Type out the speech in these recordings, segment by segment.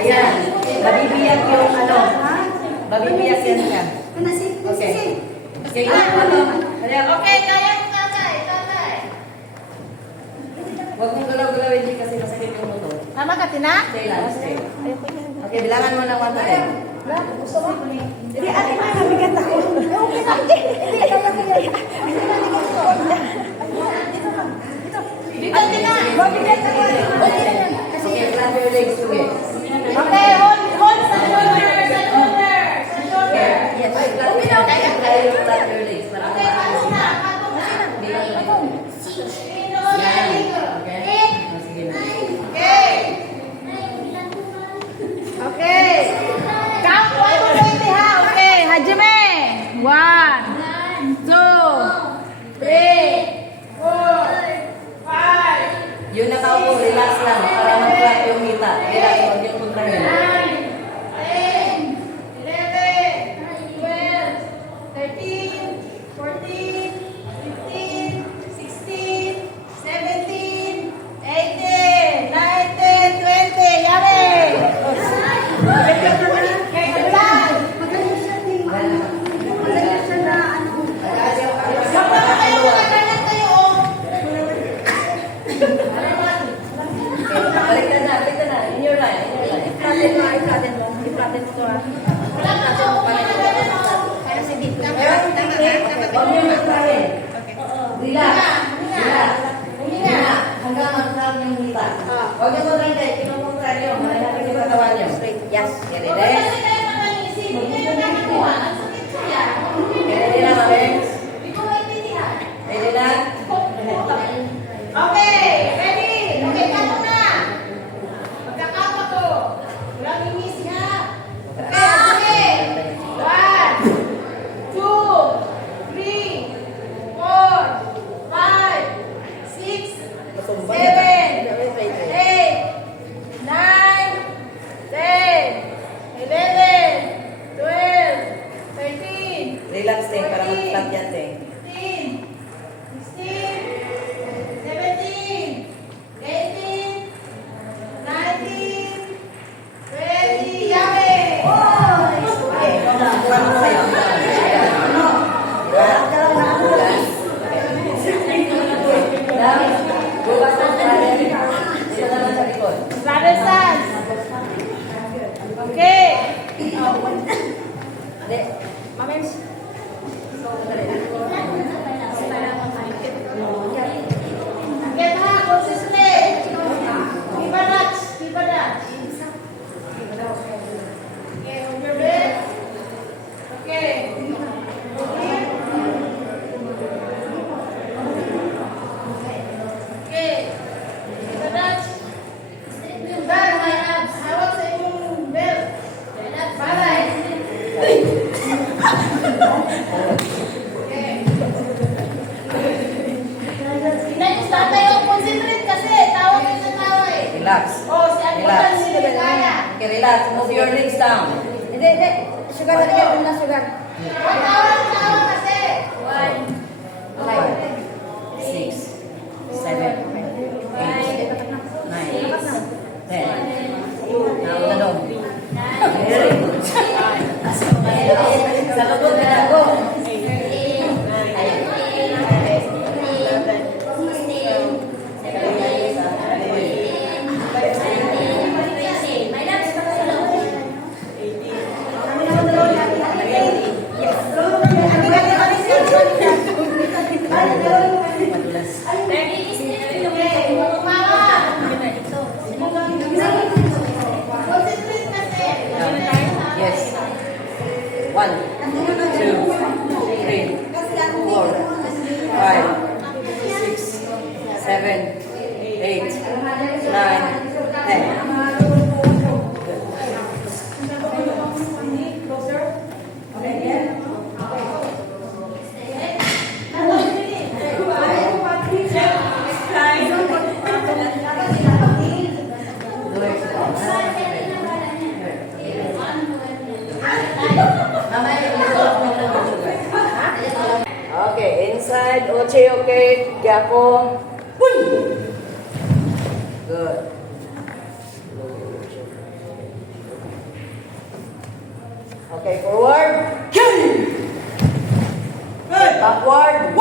Ayan. Mabibiyak yung ano. Mabibiyak yan ka. Okay. Okay, Okay, kaya mo tatay. huwag mong galaw-galawin din kasi masakit yung motor. Tama ka, Tina? Stay lang, stay. Okay, bilangan mo ng 1 to 10. Gusto mo? Hindi, ate, mabigat ako. Okay na. Dito, Tina. Mabigat ako. Okay, plant your legs together. Okay, hold sa shoulder. Yes, plant your legs. Para Patong na. Hindi lang ito. Yan. Okay? Sige na. Okay. Count 1 to 20 ha. Okay, Hajime. 1, 2, 3, 4, 5. Yung nakaupo, relax lang para mag-flat yung hita. Relax, huwag yung kontrahin. Good. Okay, forward. Backward.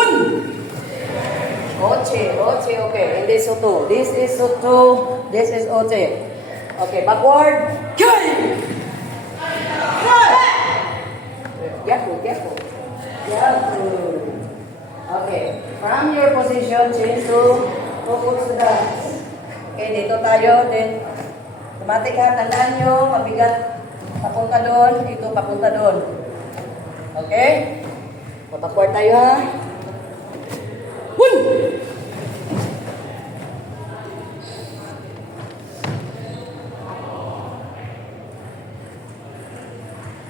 Oche, oche, okay. Hindi soto. This is soto. This is oche. Okay, backward. Careful, careful. Careful. Okay, from your position, change to focus to the. Okay, dito tayo. Then, automatic ha. Tandaan nyo, mabigat. Papunta doon. Dito, papunta doon. Okay? Backward tayo ha.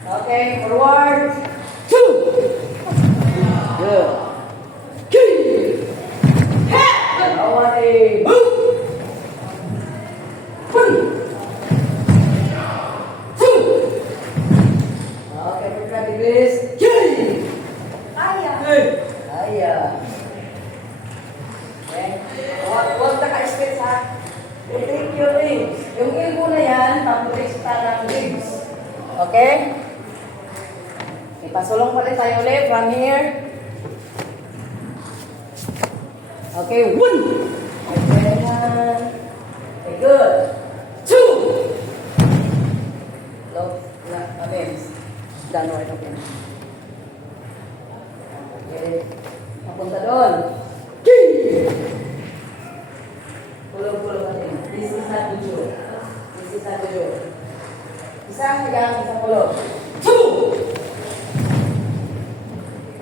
Okay, forward. Good. Away. Okay, bergerak degrees. Kaya. Ayan. Okay. Huwag naka-space ha. I-take your ribs. Yung elbow na yan, pampurista ng ribs. Okay? Ipasulong ulit tayo ulit from here. Okay, 1. Okay, 1. Okay, good. 2. Low, downward, okay. Okay, papunta doon. Pulong-pulong natin. This is not the joke. This is not the joke. Isang higang, isang pulong. 2.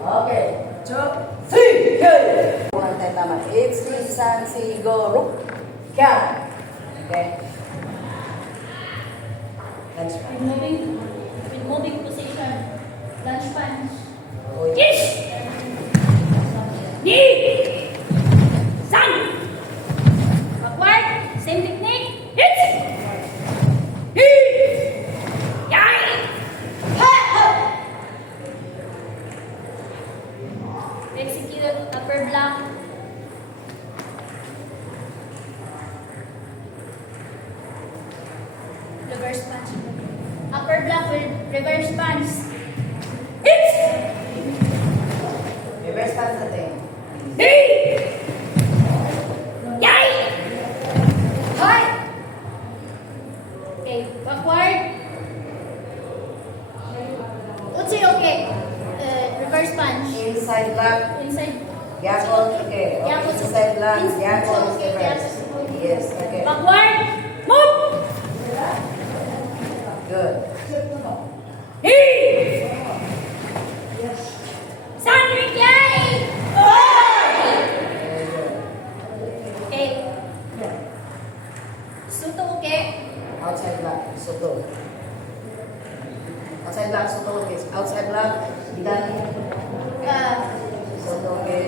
Okay. 2, 3. Good. One time tama. It's isang siguro. Kaya. Okay. Lunch punch. Moving position. Lunge punch. Oh, yes. Knee. Sun. Backward. Same technique. Hit. Yay. Execute upper block. Reverse punch. Upper block with reverse punch. Hit. Reverse punch natin. Yay! Hi! Okay, backward. Utsi, okay. Reverse punch. Inside block. Inside. Yapon, okay. Okay, Yapon. inside block. Yapon, Okay, reverse. Yes, okay. Backward. Move! Good. Hey! Sandwich, yay! Very good. Okay. Suto, okay. Outside block, soto. Outside block, soto, okay. Outside block, idan. Soto, okay.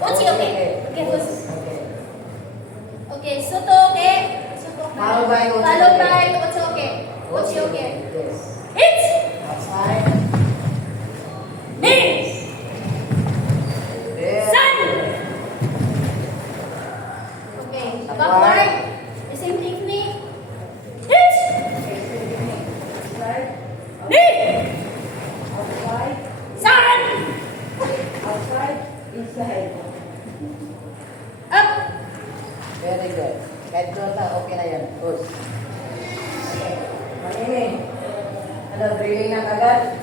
Utsi, okay. Okay, utsi. Okay. Okay, suto, okay. Suto, okay. Followed by utsi, Followed okay. by utsi, okay. Utsi, okay. Yes. Hit! Outside. Knees! Very Sun! good. Okay, Backward. backward. The same technique. Hit! Knee! Outside. Sun! Outside. Inside. Up! Very good. Kahit doon na, okay na yan. Good. Okay. Manini. Ano, drilling na kagad?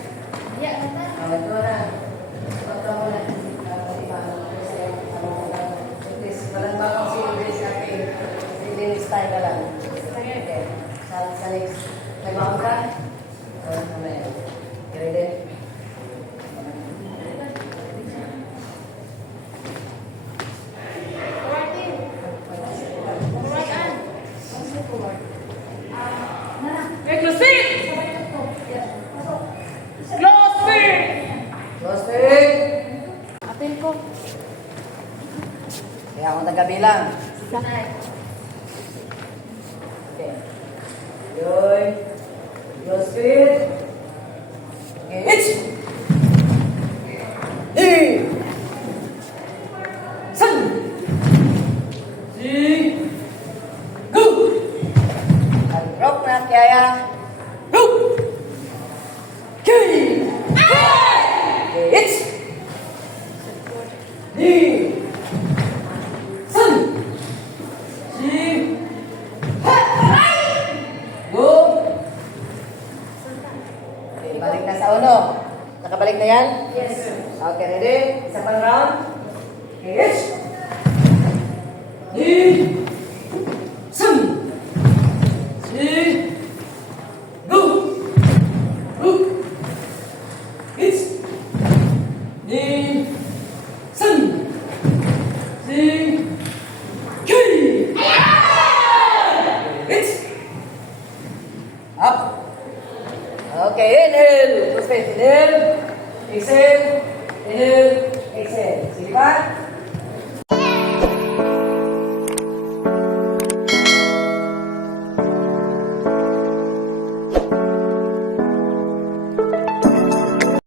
Yeah, kata. Ito na. Ito mo na. Kasi paano. Kasi at least, walang bakang silbilis natin. Silbilis tayo na lang. Okay. Sa next. May bakang ka? Mamaya. Ready? Forward in. Forward on. Close feet. Close feet. Close feet. Apil ko. Kaya akong taga-bilang. Sanay. Okay. Yoy. Close feet. Okay. Hit. Knee. Sun. Si. Go. Drop na kaya. Go. Okay. Babalik na yan? Yes. Okay, ready? Isa pang round. Okay, yes. Ni. Sun. Si. Go. Go. Hits. Ni. Sun. Si. Key. Hits. Up. Okay, inhale. Inhale. Exhale. Inhale. Exhale. Sige pa.